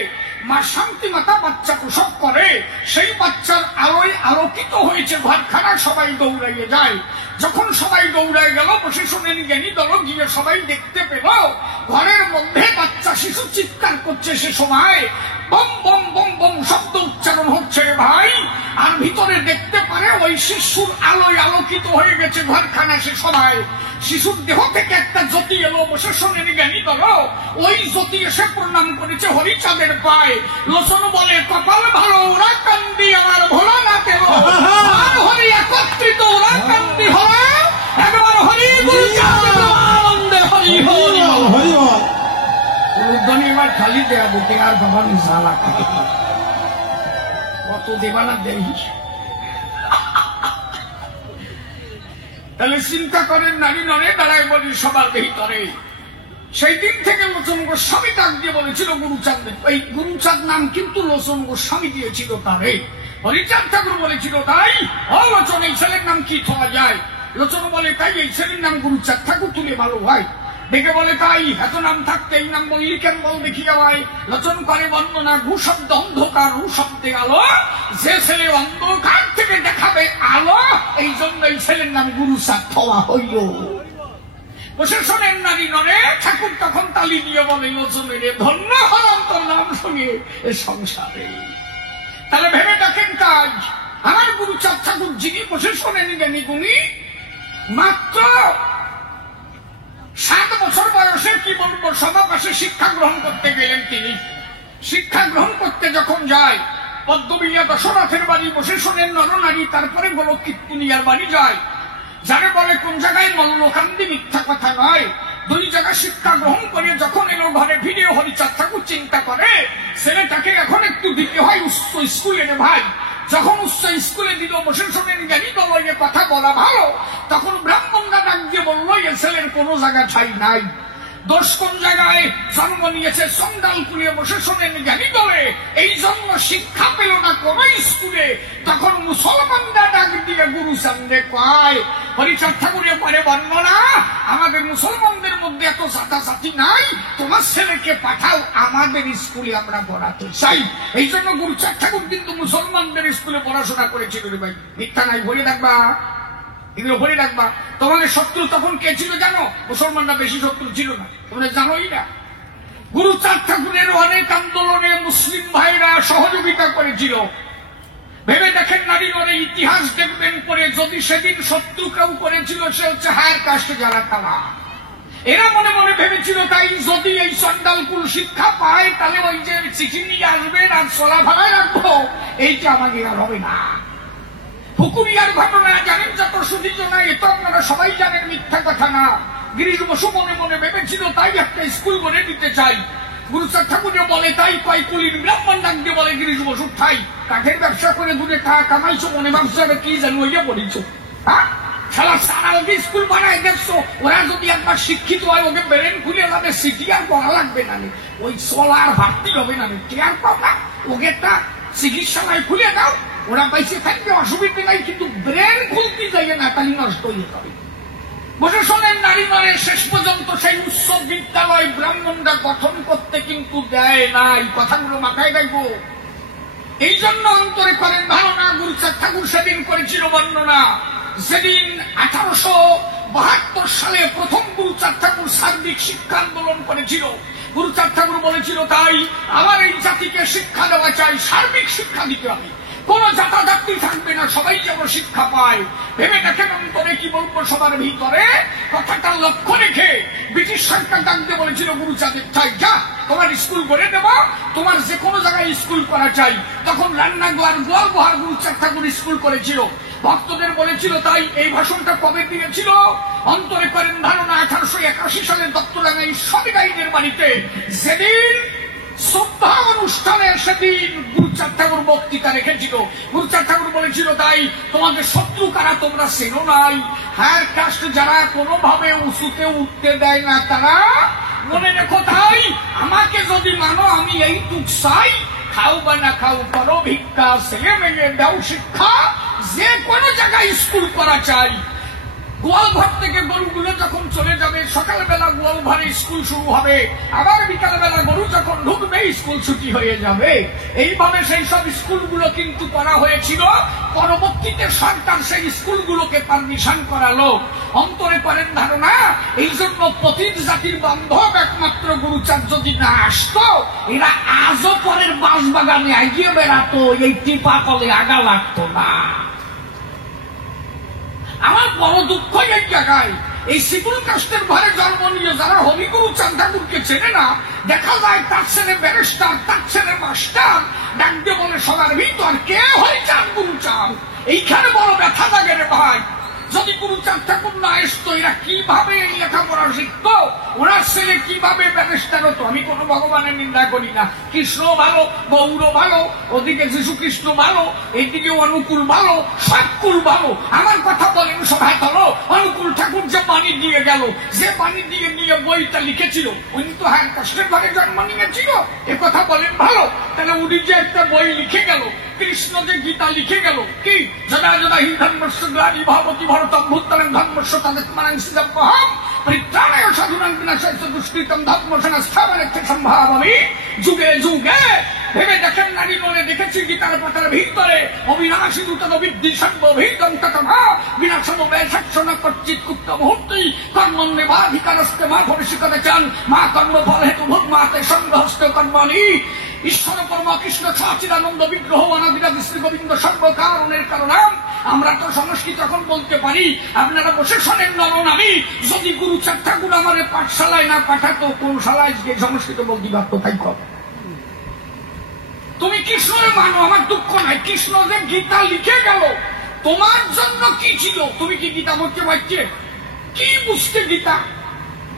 মা শান্তি মাতা বাচ্চা প্রসব করে, সেই বাচ্চার আলোয় আলোকিত হয়েছে ঘরখানা, সবাই দৌড়াইয়ে যায়। যখন সবাই দৌড়ায় গেল, বসে শোনেন জ্ঞানী দল গিয়ে সবাই দেখতে পেল ঘরের মধ্যে বাচ্চা শিশু চিৎকার করছে। সে সময় বম বম বম বম শব্দ উচ্চারণ হচ্ছে ভাই, আর ভিতরে দেখতে পারে ওই শিশুর আলোয় আলোকিত হয়ে গেছে ঘরখানা। সে সময় শিশুর দেহ থেকে একটা জ্যোতি এলো। বসে শোনেন জ্ঞানী দল ওই জ্যোতি এসে প্রণাম করেছে হরিচাঁদের পায়ে। লোচন বলে, কপাল ভালো, ওরা কান্দি আমার ভোলা না কেন, আর হরি একত্রিত ওরা কান্দি হলো। একবার হরি গুরু আনন্দে হরি হরি হরি উদ্ধানি এবার খালি দেয়া বুকে আর বাবা জ্বালা খাই কত দেবানা দেই। তাহলে চিন্তা করেন, নারী নরে দাঁড়ায় বলি সবার ভিতরে। সেই দিন থেকে লোচন গোস্বামী ডাক দিয়ে বলেছিল গুরুচাঁদ, এই গুরুচাঁদ নাম কিন্তু লোচন গোস্বামী দিয়েছিল তারে। হরিচাঁদ ঠাকুর বলেছিল, তাই ও লোচন এই ছেলের নাম কি থওয়া যায়? লোচন বলে, তাই এই ছেলের নাম গুরুচাঁদ ঠাকুর তুলে ভালো হয়। ডেকে বলে, তাই এত নাম থাকতে এই নাম বললি কেন, বল দেখি যাওয়ায়। লোচন করে বর্ণনা, ঘু শব্দ অন্ধকার, রু শব্দে আলো, যে ছেলে অন্ধকার থেকে দেখাবে আলো, এই জন্য এই ছেলের নাম গুরুচাঁদ থওয়া হইল। বসে শোনেন নারী নরে, ঠাকুর তখন তালি দিয়ে বলে, লোচনের ধন্য হলাম তোর নাম শুনে এ সংসারে। তাহলে ভেবে দেখেন কাজ, আমার গুরুচাঁদ ঠাকুর যিনি, বসে শোনেন জ্ঞানী গুণী, মাত্র 7 বছর বয়সে কি বলবো সমাবেশে শিক্ষা গ্রহণ করতে গেলেন তিনি। শিক্ষা গ্রহণ করতে যখন যায়, পদ্মবিলিয়া দশরথের বাড়ি, বসে শোনেন নরনারী, তারপরে বলো কীর্তনিয়ার বাড়ি যায়। যারে বলে কোন জায়গায় মল্লকান্দি, মিথ্যা কথা নয়। 2 জায়গায় শিক্ষা গ্রহণ করে যখন এলো ঘরে ফিরে, হরিচাঁদ ঠাকুর চিন্তা করে ছেলেটাকে এখন একটু দিতে হয় উচ্চ স্কুলে রে ভাই। যখন উচ্চ স্কুলে দিল, বসে শোনেন জ্ঞানী দল কথা বলা ভালো, তখন ব্রাহ্মণরা ডাক দিয়ে বললো, এ ছেলের কোনো জায়গা ঠাই নাই। দোষ কোন জায়গায়? জন্ম নিয়েছে চন্ডালপুরে। বসে শোনেন জ্ঞানী দলে এই জন্য শিক্ষা পেল না কোন স্কুলে। তখন মুসলমানরা ডাক দিয়ে গুরুচাঁদে কয়, হরিচাঁদ ঠাকুরের পরে বর্ণনা, আমাদের মুসলমানদের মধ্যে এত জাতাজাতি নাই, তোমার ছেলেকে পাঠাও আমাদের স্কুলে, আমরা পড়াতে চাই। এই জন্য গুরুচাঁদ ঠাকুর কিন্তু মুসলমানদের স্কুলে পড়াশোনা করেছিল রে ভাই, মিথ্যা নাই, বলে রাখবা, এগুলো বলে রাখবা। তোমাদের শত্রু তখন কে ছিল জানো? মুসলমানরা বেশি শত্রু ছিল না, তোমরা জানোই না। গুরুচাঁদ ঠাকুরের অনেক আন্দোলনে মুসলিম ভাইরা সহযোগিতা করেছিল। ভেবে দেখেন নারী নরে, ইতিহাস দেখবেন পরে, যদি সেদিন শত্রু কেউ করেছিল সে হচ্ছে হায়ার কাস্টে যারা, তারা এরা মনে মনে ভেবেছিল, তাই যদি এই চন্ডালকুল শিক্ষা পায় তাহলে ওই যে চিঠি নিয়ে আসবেন আর চলা ভাড়ায় রাখবো, এইটা আমাদের আর হবে না। হুকুরিয়ার ঘটনা জানেন যত সুদীর্ঘ না, এ তো আপনারা সবাই জানেন, মিথ্যা কথা না। গিরিশ বসু মনে মনে ভেবেছিল তাই একটা স্কুল করে দিতে চাই। গুরুচাঁদ ঠাকুরে বলে, তাই কয় কুলির ব্রাহ্মণ ডাক দিয়ে বলে, গিরিশ বসু ঠাই কাঠের ব্যবসা করে দূরে টাকা কামাইছো, মনে ভাবছো কি জানো ওইটা বলেছো, হ্যাঁ সারা সারা ওকে স্কুল বানায় দেখছো। ওরা যদি একবার শিক্ষিত হয়, ওকে ব্রেন খুলে যাবে, সিটি আর পড়া লাগবে না, ওই চলার ভাবতে হবে না, কেয়ার পাও না, ওকে একটা চিকিৎসালয় খুলে দাও, ওরা পাইছে থাকবে, অসুবিধা নাই, কিন্তু ব্রেন খুলতে যাইয়ে না, তাহলে নষ্ট হয়ে যাবে। বসে শোনেন নারী নরে, শেষ পর্যন্ত সেই উচ্চ বিদ্যালয় ব্রাহ্মণরা গঠন করতে কিন্তু দেয় নাই। কথাগুলো মাথায় রাখবো। এই জন্য অন্তরে করেন ধারণা, গুরুচাঁদ ঠাকুর সেদিন করেছিল বর্ণনা। সেদিন 1872 সালে প্রথম গুরুচাঁদ ঠাকুর সার্বিক শিক্ষা আন্দোলন করেছিল। গুরুচাঁদ ঠাকুর বলেছিল, তাই আমার এই জাতিকে শিক্ষা দেওয়া চাই, সার্বিক শিক্ষা দিতে হবে, কোন জাতাজাতি থাকবে না, সবাই যেন শিক্ষা পায়। ভেবে দেখেন অন্তরে কি বলবো সবার ভিতরে, কথাটা লক্ষ্য রেখে ব্রিটিশ সরকার ডাকতে বলেছিল গুরুচাঁদের, চাই যা তোমার স্কুল করে দেব, তোমার যে কোনো জায়গায় স্কুল করা চাই। তখন রান্নাঘর গোয়ালবহার গুরুচাঁদ ঠাকুর স্কুল করেছিল, ভক্তদের বলেছিল। তাই এই ভাষণটা কবে দিয়েছিল? অন্তরে করেন ধারণা 1881 সালে দত্তরাঙ্গাই সবিদাইদের বাড়িতে, যেদিন শ্রদ্ধা অনুষ্ঠানে সেদিন গুরুচাঁদ ঠাকুর বক্তৃতা রেখেছিল। গুরুচাঁদ ঠাকুর বলেছিল, তাই তোমাদের শত্রু কারা তোমরা চেনো নাই, হায়ার কাস্ট যারা কোনোভাবে উঁচুতে উঠতে দেয় না তারা, মনে রেখো তাই আমাকে যদি মানো আমি এইটুক চাই, খাও বা না খাও করো ভিক্ষা, ছেলে মেয়ে দাও শিক্ষা, যে কোনো জায়গায় স্কুল করা চাই। গোয়ালঘর থেকে গরুগুলো যখন চলে যাবে, সকালবেলা গোয়ালঘরে স্কুল শুরু হবে, আবার বিকালবেলা গরু যখন ঢুকবে স্কুল ছুটি হয়ে যাবে। এইভাবে সেই সব স্কুলগুলো কিন্তু করা হয়েছিল। পরবর্তীতে সরকার সেই স্কুলগুলোকে পারমিশন করালো। অন্তরে করেন ধারণা, এই জন্য পতিত জাতির বান্ধব একমাত্র গুরুচাঁদ যদি না আসতো, এরা আজও পরের বাঁশবাগানে এগিয়ে বেড়াতো, এই টিপা কলে আগা লাগতো না। আমার বড় দুঃখ এই জায়গায়, এই শিডিউল কাস্টের ঘরে জন্ম নিয়ে যারা হরিগুরু চাঁদ ঠাকুরকে চেনে না, দেখা যায় তার ছেলে ব্যারিস্টার, তার ছেলে মাস্টার, ডাকতে বলে সবার ভিতর কে হয় চাঁদ গুরুচাঁদ। এইখানে বড় ব্যথা লাগে রে ভাই। যদি গুরুচাঁদ ঠাকুর না আসতো, এরা কিভাবে লেখাপড়া শিখতো, ওনার ছেলে কিভাবে ব্যারিস্টার হতো। আমি কোনো ভগবানের নিন্দা করি না, কৃষ্ণ ভালো, গৌর ভালো, ওদিকে যীশু কৃষ্ণ ভালো, এইদিকে অনুকূল ভালো, সবকুল ভালো। আমার কথা বলেন সবাই হলো, অনুকূল ঠাকুর যে বাণী দিয়ে গেল, যে বাণী দিয়ে নিয়ে বইটা লিখেছিল, উনি তো হায়ার কাস্টের ঘরে জন্ম নিয়েছিল, এ কথা বলেন ভালো। তাহলে উনি যে একটা বই লিখে গেল, কৃষ্ণ যে গীতা লিখে গেল, কি যদা যদা হি ধর্মস্য গ্লানি ভবতি ভারতম ভূতলে ধর্মস্য তদাত্মনাং সিদ্ধমহম পরিত্রাণায় সাধুনাং বিনাশায় চ দুষ্কৃতম ধর্ম সংস্থাপনেত্য সম্ভাবমি। যুগে যুগে ভেবে দেখেন না, মনে দেখেছি গীতার পাতার ভিতরে অবিনাশী দূতন বিদ্ধি সর্বভীতম ততমা বিনাশম ব্যসাক্ষণ কর্চিৎ কুপ্ত মুহূর্তে কর্মণ্যে বাধিকারস্তে মা পরিষিকতে চান মা কর্মফল হেতু ভূমাতে সংঘস্ত কর্মণি। ঈশ্বর পরমা কৃষ্ণ সচিদানন্দ বিগ্রহ অনাদিরাজ শ্রী গোবিন্দ সর্বকারণের কারণাম। আমরা তো সংস্কৃত এখন বলতে পারি, আপনারা বসে শোনেন নরনামী। যদি গুরুচাঁদ ঠাকুর আমাদের পাঠশালায় না পাঠাতো, কোন শালায় যে সংস্কৃত বলতে পারতো তাই কর। তুমি কৃষ্ণের মানো, আমার দুঃখ নাই। কৃষ্ণ যে গীতা লিখে গেল, তোমার জন্য কি ছিল? তুমি কি গীতা পড়তে পারছে? কি বুঝতে গীতা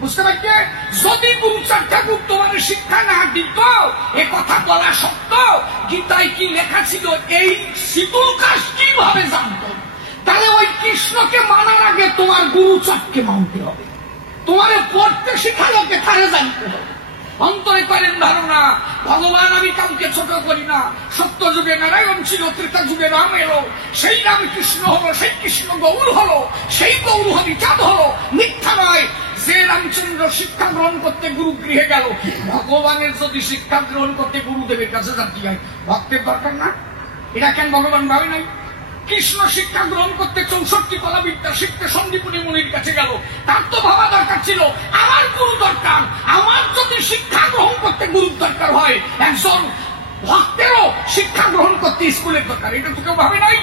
বুঝতে পারছে? যদি গুরুচাঁদ ঠাকুর তোমার শিক্ষা না দিত, এ কথা বলা সত্য, গীতায় কি লেখা ছিল এই শিডিউল কাস্ট কিভাবে জানত? তাহলে ওই কৃষ্ণকে মানার আগে তোমার গুরুচাঁদকে মানতে হবে, তোমার পড়তে শিখালোকে তারে জানতে হবে। অন্তরে করেন ধারণা, ভগবান আমি কাউকে ছোট করি না। সত্য যুগে নারায়ণ ছিল, ত্রেতা যুগে রাম এলো, সেই রাম কৃষ্ণ হলো, সেই কৃষ্ণ গৌর হলো, সেই গৌর হরিচাঁদ হলো। মিথ্যা নয় যে রামচন্দ্র শিক্ষা গ্রহণ করতে গুরু গৃহে গেল, ভগবানের যদি শিক্ষা গ্রহণ করতে গুরুদেবের কাছে যাচ্ছি হয়, ভক্তের দরকার না? এটা কেন ভগবান ভাবে নাই? কৃষ্ণ শিক্ষা গ্রহণ করতে 64 কলা বিদ্যা শিখতে সন্দীপনী মুনির কাছে গেল, তার তো ভাবা দরকার ছিল আমার গুরু দরকার। আমার যদি শিক্ষা গ্রহণ করতে গুরুর দরকার হয়, একজন ভক্তেরও শিক্ষা গ্রহণ করতে স্কুলের দরকার। এটা তো কেউ ভাবে নাই।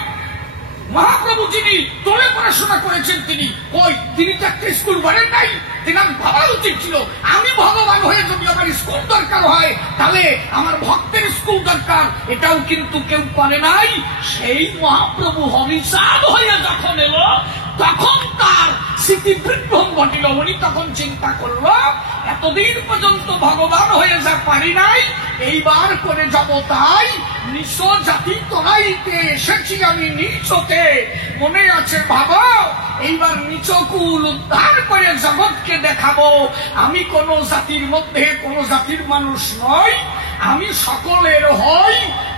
মহাপ্রভু যিনি তোলে পড়াশোনা করেছেন, তিনি ওই তিনি তো একটা স্কুল করেন নাই। তিনি ভাবা উচিত ছিল, আমি ভগবান হয়ে যদি আমার স্কুল দরকার হয়, তাহলে আমার ভক্তের স্কুল দরকার। এটাও কিন্তু কেউ করে নাই। সেই মহাপ্রভু হরিচাঁদ হয়ে যখন এলো, তখন তার স্মৃতি বিভ্রম ঘটিল। উনি তখন চিন্তা করলো, এতদিন পর্যন্ত ভগবান হয়ে যা পারি নাই, এইবার করে যাব তাই। নিচ জাতি তোরাইতে এসেছি আমি নিচতে, মনে আছে ভাবো, এইবার নিচকুল উদ্ধার করে জগৎকে দেখাবো। আমি কোন জাতির মধ্যে কোন জাতির মানুষ নই, আমি সকলের হই।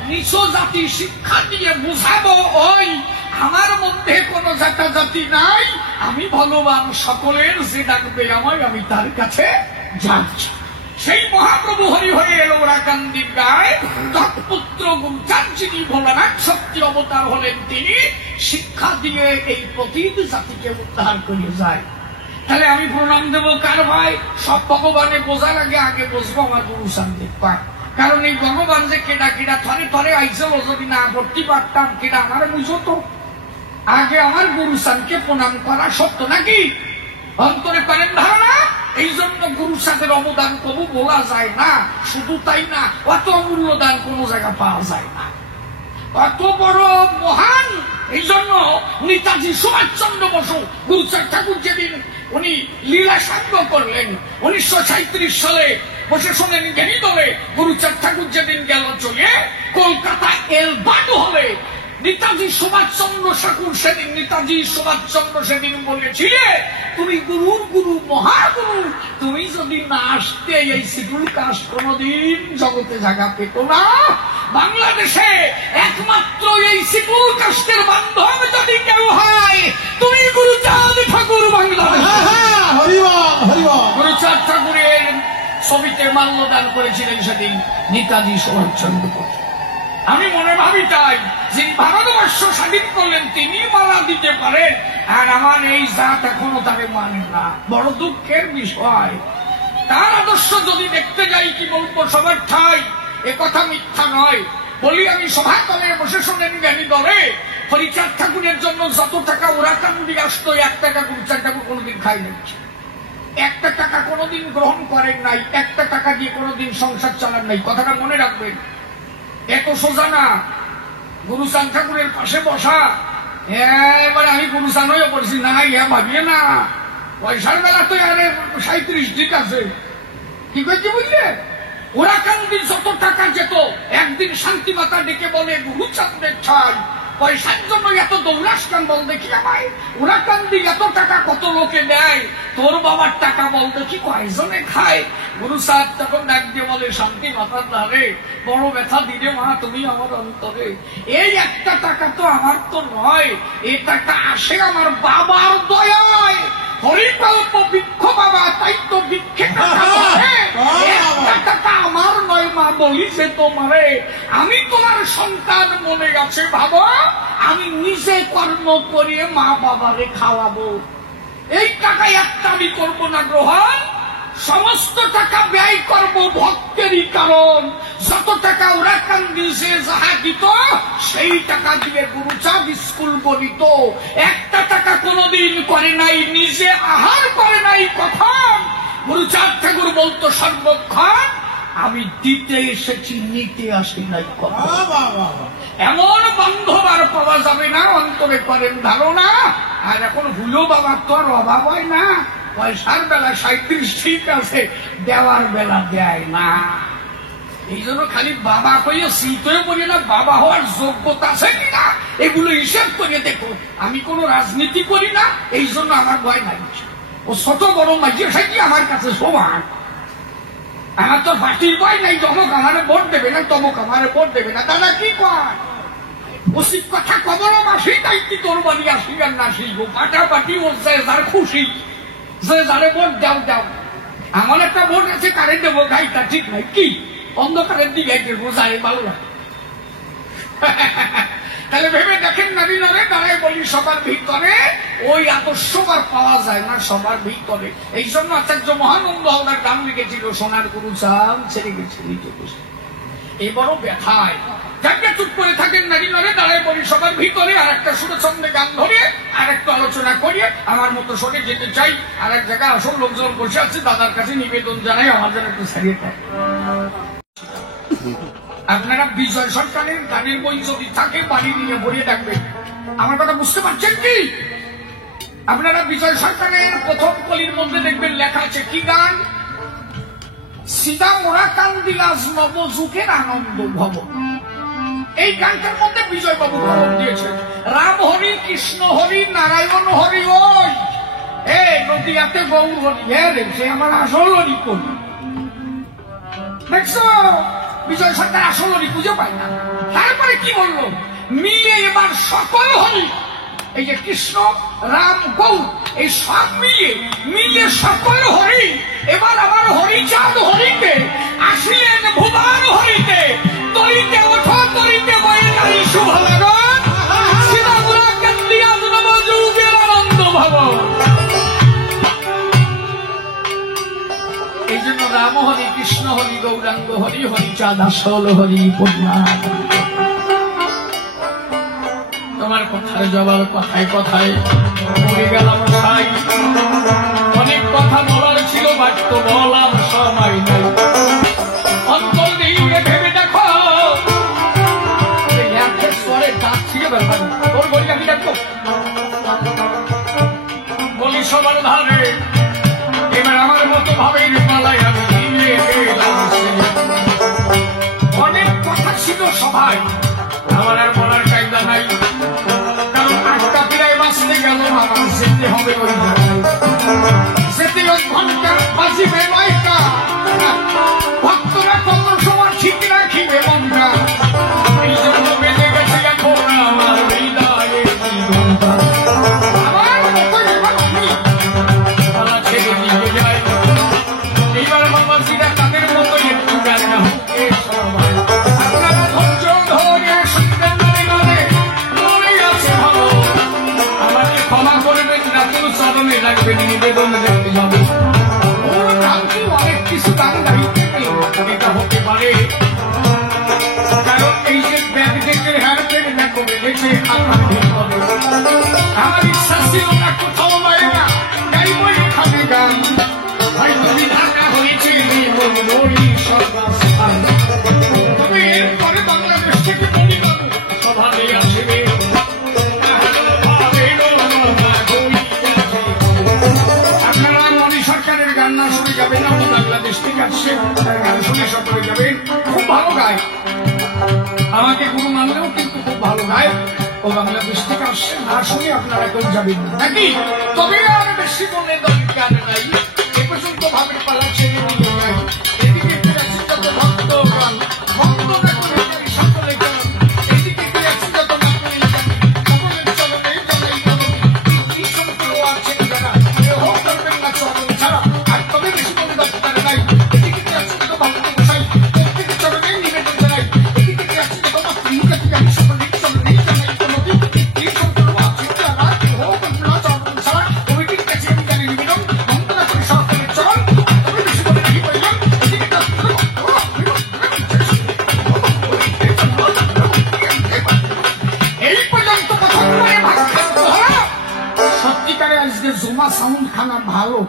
নিচ জাতি শিক্ষা দিয়ে বুঝাবো ওই, আমার মধ্যে কোন জাতি নাই। আমি ভগবান সকলের, যে ডাকবে আমায় আমি তার কাছে যাচ্ছি। সেই মহাপ্রভু হরি হয়ে এলো রাকান্দির গায়ে। তৎপুত্র গুরুচাঁদ যিনি ভোলানাথ শক্তি অবতার হলেন, তিনি শিক্ষা দিয়ে এই পতিত জাতিকে উদ্ধার করে যায়। তাহলে আমি প্রণাম দেব কার ভাই? সব ভগবানে বোঝার আগে আগে বসবো আমার গুরুচাঁদ দেখবা। কারণ এই ভগবান যে কেডা কেডা থরে থরে আইসল, যদি না ভর্তি পারতাম কেডা আমার বুঝতো। আগে আমার গুরুচাঁদকে প্রণাম করা সত্য নাকি? অন্তরে করেন ধারণা। এই জন্য গুরুচাঁদের অবদান কবু বলা যায় না। শুধু তাই না, অত অমূল্য দান কোন জায়গা পাওয়া যায় না, অত বড় মহান। এই জন্য নেতাজি সুভাষচন্দ্র বসু, গুরুচাঁদ ঠাকুর যেদিন উনি লীলা সাঙ্গ করলেন 1937 সালে, বসে শোনেন জ্ঞানী দলে গুরুচাঁদ ঠাকুর যেদিন গেল চলে কলকাতা এলবার্ট হলে নেতাজি সুভাষচন্দ্র ঠাকুর সেদিন নেতাজি সুভাষচন্দ্র সেদিন বলেছিলে তুমি গুরুর গুরু মহাগুরু, তুমি যদি না আসতে এই শিডিউল কাস্ট কোনদিন জগতে জায়গা পেত না। বাংলাদেশে একমাত্র এই শিডিউল কাস্টের বান্ধব যদি কেউ হয় তুমি গুরুচাঁদ ঠাকুর। বাংলাদেশ গুরুচাঁদ ঠাকুরের ছবিতে মাল্যদান করেছিলেন সেদিন নেতাজি সুভাষচন্দ্র। আমি মনে ভাবি তাই যিনি ভারতবর্ষ স্বাধীন করলেন তিনি মালা দিতে পারেন, আর আমার এই জাত এখনো তাকে মানে না। বড় দুঃখের বিষয়। তার আদর্শ যদি দেখতে যাই কি বলবো, সবার ঠাই এ কথা মিথ্যা নয়। বলি আমি সভাতলে বসে শোনেন জ্ঞানী দলে হরিচাঁদ ঠাকুরের জন্য যত টাকা ওরা কান্দি আসতো 1 টাকা গুরুচাঁদ ঠাকুর কোনোদিন খাই নিচ্ছে। 1টা টাকা কোনোদিন গ্রহণ করেন নাই, 1টা টাকা দিয়ে কোনোদিন সংসার চালান নাই। কথাটা মনে রাখবেন। এত সোজা না গুরুচাঁদ ঠাকুরের পাশে বসা। এবার আমি গুরুচাঁদ হয়ে পড়েছি না, ইয়া ভাবিয়ে না। পয়সার বেলা তো আরে 37 ঠিক আছে, কি করছি বুঝলে? ওরা কান্দির যত টাকা যেত একদিন শান্তি মাতা ডেকে বলে গুরুচাঁদের ঠাই পয়সার জন্য এত দৌড়াস কান বল দেখি আমায়। ওরা কান্দি এত টাকা কত লোকে দেয়, তোর বাবার টাকা বল দেখি কয়জনে খায়। গুরুচাঁদ তখন ডাক দিয়ে বলে শান্তি মাতার ধারে বড় ব্যথা দিলে মা তুমি আমার অন্তরে। এই 1টা টাকা তো আমার তো নয়, এই টাকা আসে আমার বাবার দয়ায়। হরিকল্প বৃক্ষ বাবা, তাই তো বৃক্ষে টাকা আমার নয় মা, বলি যে তোমারে আমি তোমার সন্তান মনে গেছে ভাবো, আমি নিজে কর্ম করিয়ে মা বাবারে খাওয়াবো। এই টাকা একটা আমি করবো না গ্রহণ, সমস্ত টাকা ব্যয় করব ভক্তেরই। কারণ যত টাকা ওরা কান্দিছে যাহা দিত সেই টাকা দিয়ে গুরুচাঁদ স্কুল বলিত। 1টা টাকা কোনোদিন করে নাই, নিজে আহার করে নাই। কখন গুরুচাঁদ ঠাকুর বলতো সর্বক্ষণ আমি দিতে এসেছি, নিতে আসি নাই। এমন বান্ধব আর পাওয়া যাবে না, অন্তরে করেন ধারণা। আর এখন ভুলো বাবার তো আর অভাব হয় না। পয়সার বেলা 37 ঠিক আছে, দেওয়ার বেলা দেয় না। এই জন্য খালি বাবা কইয়ে শীতে বলি না, বাবা হওয়ার যোগ্যতা আছে কিনা এগুলো হিসেব করিয়ে দেখো। আমি কোনো রাজনীতি করি না, এই জন্য আমার ভয় নাই। ও ছোট বড় মাঝে সাইকি আমার কাছে সমান। আমার তো পার্টির ভয় নাই, তমক আমারে ভোট দেবে না, তমক আমারে ভোট দেবে না। দাদা কি কয় উচিত কথা কবর মাসি তাই কি তোর বাড়ি আসি আর না শিখবো পাটাপাটি বলছে যার খুশি যে যারে ভোট দাও দাও। আমার একটা ভোট আছে কারে দেবো গাইটা ঠিক নাই, কি অন্ধকারের দিকে দেবো যাই ভালো লাগে। তাহলে ভেবে দেখেন নারী নরে দাঁড়ায় বলি সবার ভিতরে ওই আদর্শবার পাওয়া যায় না সবার ভিতরে। এই জন্য আচার্য মহানন্দ হাওড়ার গান লিখেছিল সোনার গুরুচাঁদ ছেড়ে গেছিলি তো। এই বড় ব্যথায় যাকে চুপ করে থাকেন নারী নরে দাঁড়ায় বলি সবার ভিতরে। আর একটা সুরছন্দে গান ধরে আর একটা আলোচনা করিয়ে আমার মতো সরে যেতে চাই। আর এক জায়গায় আসল লোকজন বসে আছে, দাদার কাছে নিবেদন জানাই আমার জন্য একটু ছাড়িয়ে দেয়। আপনারা বিজয় সরকারের গানের বই যদি থাকে বাড়ি নিয়ে বইয়ে থাকবেন। আমার কথা বুঝতে পারছেন কি? আপনারা বিজয় সরকারের প্রথম কলির মধ্যে দেখবেন লেখা আছে কি গান, সীতা মোরা কান্দি আজ নবযুগের আনন্দ ভব। এই গানটার মধ্যে বিজয় বাবু খবর দিয়েছেন রাম হরি কৃষ্ণ হরি নারায়ণ হরি। ওই নদীয়াতে গৌর হরি, হ্যাঁ সে আমার আসল হরি করি। দেখছো বিজয় সরকার আসল হরি খুঁজে পায় না। তারপরে কি বললো, মিলে এবার সকল হরি, এই যে কৃষ্ণ রাম গৌর এই সব মিলে সকল হরি। এবার আমার হরিচাঁদ হরিতে আসিলেন ভুবান হরিতে, তরিতে ওঠো তরিতে বয়ে নারী শুভ লাগন, সীতাগুলা কান্দিয়া নবযুগের আনন্দ ভব। এই জন্য রাম হরি কৃষ্ণ হরি গৌরাঙ্গ হরি, হরিচাঁদ আসল হরি পূর্ণা। তোমার কথায় জবার কথায় কথায় মরে গেলাম সাই। অনেক কথা বলার ছিল বাক্য বলার সময় নাই। অন্তর দিয়ে ভেবে দেখো পরে ডাক থেকে ব্যাপার ওর বইটা কি দেখো বলি সবার ধারে। এবার আমার মতো ভাবে পালাই আমি সভায় আমার আর বলার কায়দা নাই, কারণ আটটা প্রায় বাঁচতে গেল আমার যেতে হবে ওই যেতে 1 ঘন্টা বাজিবে নয়টা। ভক্তরা কত সময় ঠিক রাখিবে মনটা, এই জন্য বেঁধে গেছে এখন আমার হৃদয়ে জীবনটা। আমার মতো এবার আমি গলা ছেড়ে দিয়ে যাই, এইবার বাবাজিরা তাদের মতো একটু গান না হোকে সবাই। আপনারা ধৈর্য ধরে শুনবেন, মনে আছে ভালো, আমাকে ক্ষমা করবেন না, কোনো চরণে রাখবেন, নিবেদন রাখতে যাবে। ওর কালকে অনেক কিছু গান গাইতে এটা হতে পারে, কারণ এই যে ব্যাগ থেকে হ্যান্ডের দেখো বেড়েছে আপনার হবে। আমার ইচ্ছা ছিল না কোথাও নয় না গাইব এখানে গান, হয়তো ঢাকা হয়েছে সর্বাস্থান। তবে এরপরে বাংলাদেশ থেকে বলি বাবু সভাবে আসবে, আপনারা মনি সরকারের গান না শুনে যাবেন, আপনি বাংলাদেশ থেকে আসছেন তার গান শুনে সকলে যাবেন। খুব ভালো গায়, আমাকে গুরু মানলেও কিন্তু খুব ভালো গায়। ও বাংলাদেশ থেকে আসছে, না শুনে আপনারা কেউ যাবেন না নাকি? তবে আর বেশি বলে দরকার নাই, এ পর্যন্ত ভাবে পালা ছেড়ে দিয়ে যাই। এদিকে যাচ্ছি যত ভক্ত গান, ভক্ত সকলে গান, এদিকে যাচ্ছি যত সকলের চরণে জানাই কি সম্পর্ক আছে যারা হোক করবেন না চরণ ছাড়া। আর তবে বেশি বলে দরকার নাই, এদিকে যাচ্ছি যত ভক্ত গোসাই, প্রত্যেকের চরণে নিবেদন জানাই। এদিকে যাচ্ছি যত ভক্ত জানি সকলের চরণে জানাই কোনদিন কি সম্পর্ক আছে যারা হোক না চরণ ছাড়া। কমিটির কাছে আমি জানি নিবেদন বন্দনা করি সকলের চরণ, তবে বেশি বলে রাখি পাইলাম। এদিকে যাচ্ছি এই পর্যন্ত কথা বলে ভাগ সত্যিকারে আজকে জমা সাউন্ড খানা ভালো।